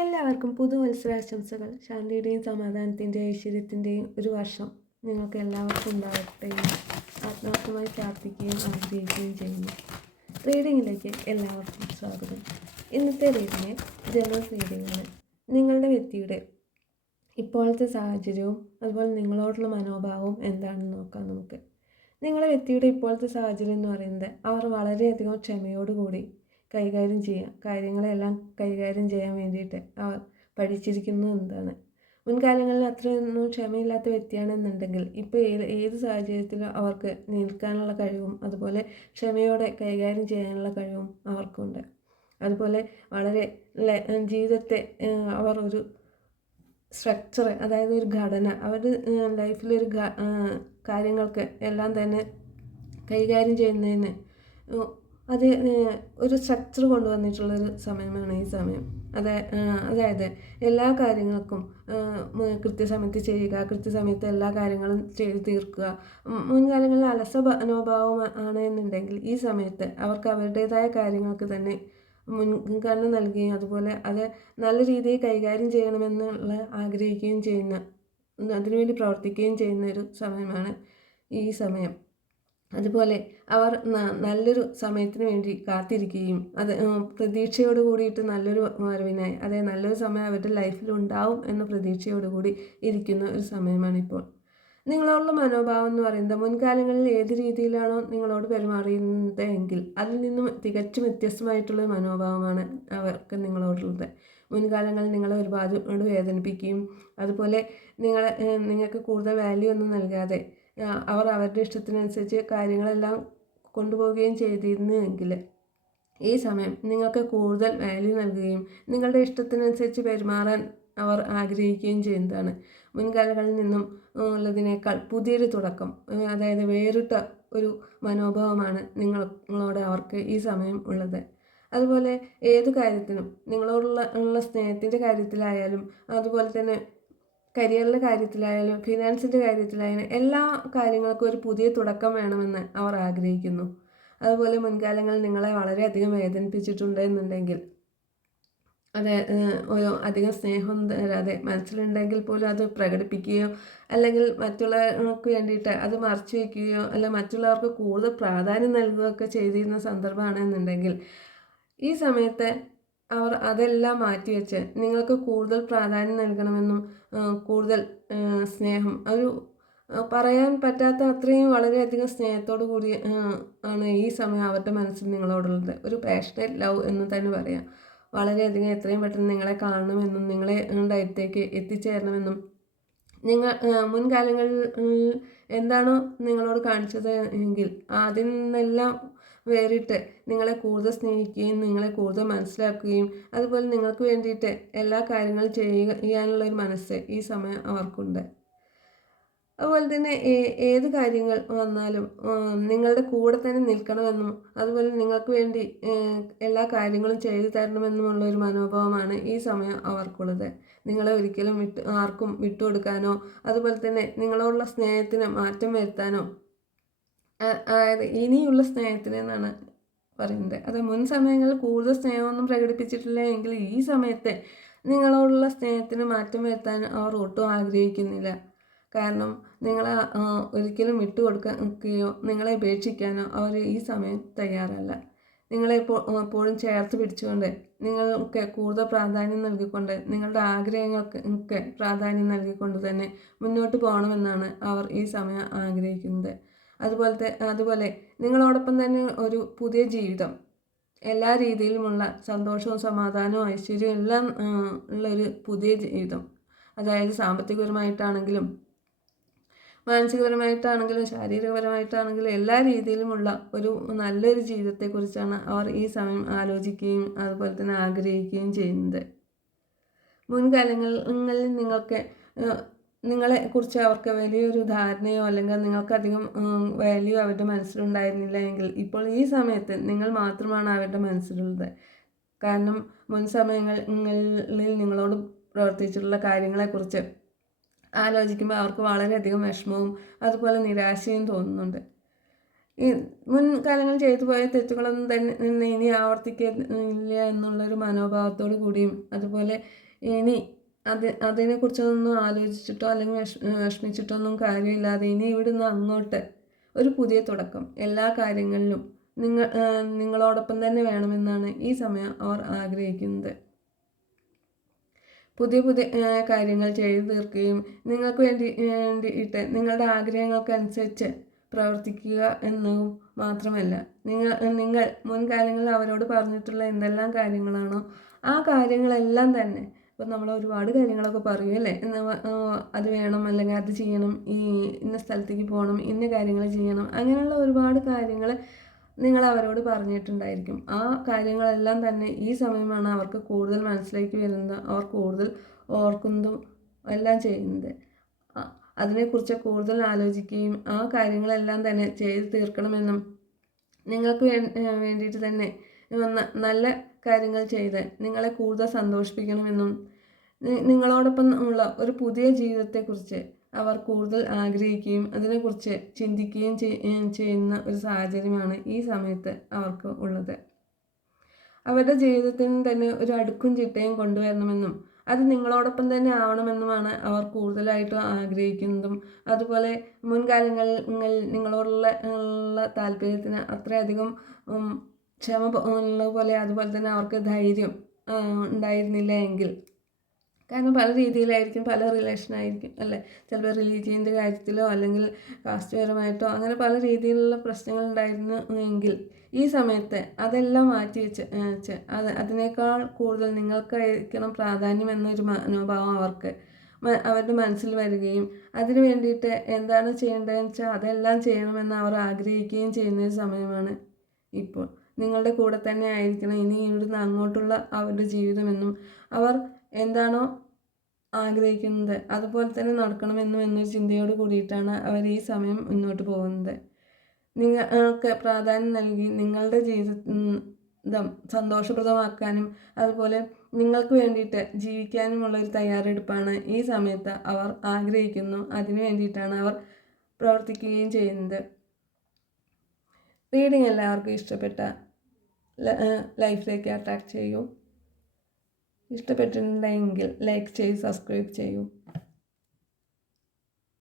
എല്ലാവർക്കും പുതുവത്സരാശംസകൾ. ശാന്തിയുടെയും സമാധാനത്തിന്റെയും ഐശ്വര്യത്തിന്റെയും ഒരു വർഷം നിങ്ങൾക്ക് എല്ലാവർക്കും ഉണ്ടാവട്ടെ ആത്മാർത്ഥമായി പ്രാർത്ഥിക്കുകയും ആഗ്രഹിക്കുകയും ചെയ്യുന്നു. റീഡിങ്ങിലേക്ക് എല്ലാവർക്കും സ്വാഗതം. ഇന്നത്തെ റീഡിങ് ജനറൽ റീഡിങ്ങാണ്. നിങ്ങളുടെ വ്യക്തിയുടെ ഇപ്പോഴത്തെ സാഹചര്യവും അതുപോലെ നിങ്ങളോടുള്ള മനോഭാവവും എന്താണെന്ന് നോക്കാം നമുക്ക്. നിങ്ങളുടെ വ്യക്തിയുടെ ഇപ്പോഴത്തെ സാഹചര്യം എന്ന് പറയുന്നത് അവർ വളരെയധികം ക്ഷമയോടുകൂടി കൈകാര്യം ചെയ്യാം. കാര്യങ്ങളെല്ലാം കൈകാര്യം ചെയ്യാൻ വേണ്ടിയിട്ട് അവർ പഠിച്ചിരിക്കുന്നു എന്നതാണ് മുൻകാലങ്ങളിൽ അത്രയൊന്നും ക്ഷമയില്ലാത്ത വ്യക്തിയാണെന്നുണ്ടെങ്കിൽ ഇപ്പോൾ ഏത് ഏത് സാഹചര്യത്തിലും അവർക്ക് നിൽക്കാനുള്ള കഴിവും അതുപോലെ ക്ഷമയോടെ കൈകാര്യം ചെയ്യാനുള്ള കഴിവും അവർക്കുണ്ട്. അതുപോലെ വളരെ ജീവിതത്തെ അവർ ഒരു സ്ട്രക്ചർ അതായത് ഒരു ഘടന അവരുടെ ലൈഫിലൊരു കാര്യങ്ങൾക്ക് എല്ലാം തന്നെ കൈകാര്യം ചെയ്യുന്നതിന് അത് ഒരു സ്ട്രക്ചർ കൊണ്ടുവന്നിട്ടുള്ളൊരു സമയമാണ് ഈ സമയം. അതെ അതായത് എല്ലാ കാര്യങ്ങൾക്കും കൃത്യസമയത്ത് ചെയ്യുക കൃത്യസമയത്ത് എല്ലാ കാര്യങ്ങളും ചെയ്ത് തീർക്കുക. മുൻകാലങ്ങളിൽ അലസ മനോഭാവം ആണ് എന്നുണ്ടെങ്കിൽ ഈ സമയത്ത് അവർക്ക് അവരുടേതായ കാര്യങ്ങൾക്ക് തന്നെ മുൻഗണന നൽകുകയും അതുപോലെ അത് നല്ല രീതിയിൽ കൈകാര്യം ചെയ്യണമെന്നുള്ള ആഗ്രഹിക്കുകയും ചെയ്യുന്ന അതിനുവേണ്ടി പ്രവർത്തിക്കുകയും ചെയ്യുന്ന ഒരു സമയമാണ് ഈ സമയം. അതുപോലെ അവർ നല്ലൊരു സമയത്തിന് വേണ്ടി കാത്തിരിക്കുകയും അത് പ്രതീക്ഷയോട് കൂടിയിട്ട് നല്ലൊരു വരവിനായി അതായത് നല്ലൊരു സമയം അവരുടെ ലൈഫിൽ ഉണ്ടാവും എന്ന പ്രതീക്ഷയോട് കൂടി ഇരിക്കുന്ന ഒരു സമയമാണ് ഇപ്പോൾ. നിങ്ങളോടുള്ള മനോഭാവം എന്ന് പറയുന്നത് മുൻകാലങ്ങളിൽ ഏത് രീതിയിലാണോ നിങ്ങളോട് പെരുമാറിയത് എങ്കിൽ അതിൽ നിന്നും തികച്ചും വ്യത്യസ്തമായിട്ടുള്ള മനോഭാവമാണ് അവർക്ക് നിങ്ങളോടുള്ളത്. മുൻകാലങ്ങളിൽ നിങ്ങളെ ഒരുപാട് വേദനിപ്പിക്കുകയും അതുപോലെ നിങ്ങളെ നിങ്ങൾക്ക് കൂടുതൽ വാല്യൂ ഒന്നും നൽകാതെ അവർ അവരുടെ ഇഷ്ടത്തിനനുസരിച്ച് കാര്യങ്ങളെല്ലാം കൊണ്ടുപോവുകയും ചെയ്തിരുന്നു എങ്കിൽ. ഈ സമയം നിങ്ങൾക്ക് കൂടുതൽ വാല്യൂ നൽകുകയും നിങ്ങളുടെ ഇഷ്ടത്തിനനുസരിച്ച് പെരുമാറാൻ അവർ ആഗ്രഹിക്കുകയും ചെയ്യുന്നതാണ്. മുൻകാലങ്ങളിൽ നിന്നും ഉള്ളതിനേക്കാൾ പുതിയൊരു തുടക്കം അതായത് വേറിട്ട ഒരു മനോഭാവമാണ് നിങ്ങളോട് അവർക്ക് ഈ സമയം ഉള്ളത്. അതുപോലെ ഏത് കാര്യത്തിനും നിങ്ങളോടുള്ള ഉള്ള സ്നേഹത്തിന്റെ കാര്യത്തിലായാലും അതുപോലെ തന്നെ കരിയറിന്റെ കാര്യത്തിലായാലും ഫിനാൻസിന്റെ കാര്യത്തിലായാലും എല്ലാ കാര്യങ്ങൾക്കും ഒരു പുതിയ തുടക്കം വേണമെന്ന് അവർ ആഗ്രഹിക്കുന്നു. അതുപോലെ മുൻകാലങ്ങൾ നിങ്ങളെ വളരെയധികം വേദനിപ്പിച്ചിട്ടുണ്ട് എന്നുണ്ടെങ്കിൽ അത് ഒരു അധികം സ്നേഹം തരാതെ മനസ്സിലുണ്ടെങ്കിൽ പോലും അത് പ്രകടിപ്പിക്കുകയോ അല്ലെങ്കിൽ മറ്റുള്ളവർക്ക് വേണ്ടിയിട്ട് അത് മറച്ചു വയ്ക്കുകയോ അല്ല മറ്റുള്ളവർക്ക് കൂടുതൽ പ്രാധാന്യം നൽകുകയൊക്കെ ചെയ്തിരുന്ന സന്ദർഭമാണെന്നുണ്ടെങ്കിൽ ഈ സമയത്ത് അവർ അതെല്ലാം മാറ്റിവെച്ച് നിങ്ങൾക്ക് കൂടുതൽ പ്രാധാന്യം നൽകണമെന്നും കൂടുതൽ സ്നേഹം. ഒരു പറയാൻ പറ്റാത്ത അത്രയും വളരെയധികം സ്നേഹത്തോടു കൂടി ആണ് ഈ സമയം അവരുടെ മനസ്സിൽ നിങ്ങളോടുള്ളത്. ഒരു പാഷനേറ്റ് ലവ് എന്ന് തന്നെ പറയാം. വളരെയധികം എത്രയും പെട്ടെന്ന് നിങ്ങളെ കാണണമെന്നും നിങ്ങളെ അടുത്തേക്ക് എത്തിച്ചേരണമെന്നും. നിങ്ങൾ മുൻകാലങ്ങളിൽ എന്താണോ നിങ്ങളോട് കാണിച്ചത് എങ്കിൽ അതിൽ നിന്നെല്ലാം വേറിട്ട് നിങ്ങളെ കൂടുതൽ സ്നേഹിക്കുകയും നിങ്ങളെ കൂടുതൽ മനസ്സിലാക്കുകയും അതുപോലെ നിങ്ങൾക്ക് വേണ്ടിയിട്ട് എല്ലാ കാര്യങ്ങളും ചെയ്യാനുള്ള ഒരു മനസ്സ് ഈ സമയം അവർക്കുണ്ട്. അതുപോലെ തന്നെ ഏത് കാര്യങ്ങൾ വന്നാലും നിങ്ങളുടെ കൂടെ തന്നെ നിൽക്കണമെന്നും അതുപോലെ നിങ്ങൾക്ക് വേണ്ടി എല്ലാ കാര്യങ്ങളും ചെയ്തു തരണമെന്നുമുള്ള ഒരു മനോഭാവമാണ് ഈ സമയം അവർക്കുള്ളത്. നിങ്ങളെ ഒരിക്കലും വിട്ട് ആർക്കും വിട്ടുകൊടുക്കാനോ അതുപോലെ തന്നെ നിങ്ങളോടുള്ള സ്നേഹത്തിന് മാറ്റം വരുത്താനോ അതായത് ഇനിയുള്ള സ്നേഹത്തിന് എന്നാണ് പറയുന്നത്. അത് മുൻ സമയങ്ങളിൽ കൂടുതൽ സ്നേഹമൊന്നും പ്രകടിപ്പിച്ചിട്ടില്ല എങ്കിൽ ഈ സമയത്തെ നിങ്ങളോടുള്ള സ്നേഹത്തിന് മാറ്റം വരുത്താൻ അവർ ഒട്ടും ആഗ്രഹിക്കുന്നില്ല. കാരണം നിങ്ങളെ ഒരിക്കലും വിട്ടുകൊടുക്കുകയോ നിങ്ങളെ ഉപേക്ഷിക്കാനോ അവർ ഈ സമയം തയ്യാറല്ല. നിങ്ങളെ എപ്പോഴും ചേർത്ത് പിടിച്ചുകൊണ്ട് നിങ്ങൾക്ക് കൂടുതൽ പ്രാധാന്യം നൽകിക്കൊണ്ട് നിങ്ങളുടെ ആഗ്രഹങ്ങൾക്ക് ഒക്കെ പ്രാധാന്യം നൽകിക്കൊണ്ട് തന്നെ മുന്നോട്ട് പോകണമെന്നാണ് അവർ ഈ സമയം ആഗ്രഹിക്കുന്നത്. അതുപോലത്തെ അതുപോലെ നിങ്ങളോടൊപ്പം തന്നെ ഒരു പുതിയ ജീവിതം. എല്ലാ രീതിയിലുമുള്ള സന്തോഷവും സമാധാനവും ഐശ്വര്യവും എല്ലാം ഉള്ളൊരു പുതിയ ജീവിതം. അതായത് സാമ്പത്തികപരമായിട്ടാണെങ്കിലും മാനസികപരമായിട്ടാണെങ്കിലും ശാരീരികപരമായിട്ടാണെങ്കിലും എല്ലാ രീതിയിലുമുള്ള ഒരു നല്ലൊരു ജീവിതത്തെക്കുറിച്ചാണ് അവർ ഈ സമയം ആലോചിക്കുകയും അതുപോലെ തന്നെ ആഗ്രഹിക്കുകയും ചെയ്യുന്നത്. മുൻകാലങ്ങളിൽ നിങ്ങൾക്ക് നിങ്ങളെ കുറിച്ച് അവർക്ക് വലിയൊരു ധാരണയോ അല്ലെങ്കിൽ നിങ്ങൾക്കധികം വാല്യൂ അവരുടെ മനസ്സിലുണ്ടായിരുന്നില്ല എങ്കിൽ ഇപ്പോൾ ഈ സമയത്ത് നിങ്ങൾ മാത്രമാണ് അവരുടെ മനസ്സിലുള്ളത്. കാരണം മുൻ സമയങ്ങളിൽ നിങ്ങളോട് പ്രവർത്തിച്ചിട്ടുള്ള കാര്യങ്ങളെക്കുറിച്ച് ആലോചിക്കുമ്പോൾ അവർക്ക് വളരെയധികം വിഷമവും അതുപോലെ നിരാശയും തോന്നുന്നുണ്ട്. ഈ മുൻകാലങ്ങൾ ചെയ്തു പോയ തെറ്റുകളൊന്നും തന്നെ ഇനി ആവർത്തിക്കില്ല എന്നുള്ളൊരു മനോഭാവത്തോടു കൂടിയും അതുപോലെ ഇനി അത് അതിനെക്കുറിച്ചൊന്നും ആലോചിച്ചിട്ടോ അല്ലെങ്കിൽ വിഷ വിഷമിച്ചിട്ടോ ഒന്നും കാര്യമില്ലാതെ ഇനി ഇവിടുന്ന് അങ്ങോട്ട് ഒരു പുതിയ തുടക്കം. എല്ലാ കാര്യങ്ങളിലും നിങ്ങൾ നിങ്ങളോടൊപ്പം തന്നെ വേണമെന്നാണ് ഈ സമയം അവർ ആഗ്രഹിക്കുന്നത്. പുതിയ പുതിയ കാര്യങ്ങൾ ചെയ്തു തീർക്കുകയും നിങ്ങൾക്ക് വേണ്ടി വേണ്ടിയിട്ട് നിങ്ങളുടെ ആഗ്രഹങ്ങൾക്കനുസരിച്ച് പ്രവർത്തിക്കുക എന്നതും മാത്രമല്ല. നിങ്ങൾ നിങ്ങൾ മുൻകാലങ്ങളിൽ അവരോട് പറഞ്ഞിട്ടുള്ള എന്തെല്ലാം കാര്യങ്ങളാണോ ആ കാര്യങ്ങളെല്ലാം തന്നെ ഇപ്പം നമ്മൾ ഒരുപാട് കാര്യങ്ങളൊക്കെ പറയും അല്ലേ? അത് വേണം അല്ലെങ്കിൽ അത് ചെയ്യണം ഈ ഇന്ന സ്ഥലത്തേക്ക് പോകണം ഇന്ന കാര്യങ്ങൾ ചെയ്യണം അങ്ങനെയുള്ള ഒരുപാട് കാര്യങ്ങൾ നിങ്ങൾ അവരോട് പറഞ്ഞിട്ടുണ്ടായിരിക്കും. ആ കാര്യങ്ങളെല്ലാം തന്നെ ഈ സമയമാണ് അവർക്ക് കൂടുതൽ മനസ്സിലേക്ക് വരുന്നത് അവർ കൂടുതൽ ഓർക്കുന്നതും എല്ലാം ചെയ്യുന്നത്. അതിനെക്കുറിച്ച് കൂടുതൽ ആലോചിക്കുകയും ആ കാര്യങ്ങളെല്ലാം തന്നെ ചെയ്ത് തീർക്കണമെന്നും നിങ്ങൾക്ക് വേണ്ടിയിട്ട് തന്നെ നല്ല കാര്യങ്ങൾ ചെയ്ത് നിങ്ങളെ കൂടുതൽ സന്തോഷിപ്പിക്കണമെന്നും നിങ്ങളോടൊപ്പം ഉള്ള ഒരു പുതിയ ജീവിതത്തെക്കുറിച്ച് അവർ കൂടുതൽ ആഗ്രഹിക്കുകയും അതിനെക്കുറിച്ച് ചിന്തിക്കുകയും ചെയ്യുന്ന ഒരു സാഹചര്യമാണ് ഈ സമയത്ത് അവർക്ക് ഉള്ളത്. അവരുടെ ജീവിതത്തിന് തന്നെ ഒരു അടുക്കും ചിട്ടയും കൊണ്ടുവരണമെന്നും അത് നിങ്ങളോടൊപ്പം തന്നെ ആവണമെന്നുമാണ് അവർ കൂടുതലായിട്ടും ആഗ്രഹിക്കുന്നതും. അതുപോലെ മുൻകാലങ്ങളിൽ നിങ്ങളോടുള്ള താല്പര്യത്തിന് അത്രയധികം ക്ഷമ ഉള്ള പോലെ അതുപോലെ തന്നെ അവർക്ക് ധൈര്യം ഉണ്ടായിരുന്നില്ല എങ്കിൽ കാരണം പല രീതിയിലായിരിക്കും പല റിലേഷനായിരിക്കും അല്ലേ? ചിലപ്പോൾ റിലീജിയന്റെ കാര്യത്തിലോ അല്ലെങ്കിൽ കാസ്റ്റ്പരമായിട്ടോ അങ്ങനെ പല രീതിയിലുള്ള പ്രശ്നങ്ങൾ ഉണ്ടായിരുന്നു എങ്കിൽ ഈ സമയത്ത് അതെല്ലാം മാറ്റി വെച്ച് അത് അതിനേക്കാൾ കൂടുതൽ നിങ്ങൾക്കായിരിക്കണം പ്രാധാന്യം എന്നൊരു മനോഭാവം അവർക്ക് അവരുടെ മനസ്സിൽ വരികയും അതിനു വേണ്ടിയിട്ട് എന്താണ് ചെയ്യേണ്ടതെന്ന് വെച്ചാൽ അതെല്ലാം ചെയ്യണമെന്ന് അവർ ആഗ്രഹിക്കുകയും ചെയ്യുന്ന ഒരു സമയമാണ് ഇപ്പോൾ. നിങ്ങളുടെ കൂടെ തന്നെ ആയിരിക്കണം ഇനി ഇവിടുന്ന് അങ്ങോട്ടുള്ള അവരുടെ ജീവിതമെന്നും അവർ എന്താണോ ആഗ്രഹിക്കുന്നത്. അതുപോലെ തന്നെ നടക്കണമെന്നും എന്നൊരു ചിന്തയോട് കൂടിയിട്ടാണ് അവർ ഈ സമയം മുന്നോട്ട് പോകുന്നത്. നിങ്ങൾക്ക് പ്രാധാന്യം നൽകി നിങ്ങളുടെ ജീവിതം സന്തോഷപ്രദമാക്കാനും അതുപോലെ നിങ്ങൾക്ക് വേണ്ടിയിട്ട് ജീവിക്കാനുമുള്ള ഒരു തയ്യാറെടുപ്പാണ് ഈ സമയത്ത് അവർ ആഗ്രഹിക്കുന്നു. അതിനു വേണ്ടിയിട്ടാണ് അവർ പ്രവർത്തിക്കുകയും ചെയ്യുന്നത്. റീഡിങ് എല്ലാവർക്കും ഇഷ്ടപ്പെട്ട ലൈഫിലേക്ക് അട്രാക്ട് ചെയ്യൂ. ഇഷ്ടപ്പെട്ടിട്ടുണ്ടെങ്കിൽ ലൈക്ക് ചെയ്യൂ സബ്സ്ക്രൈബ് ചെയ്യൂ.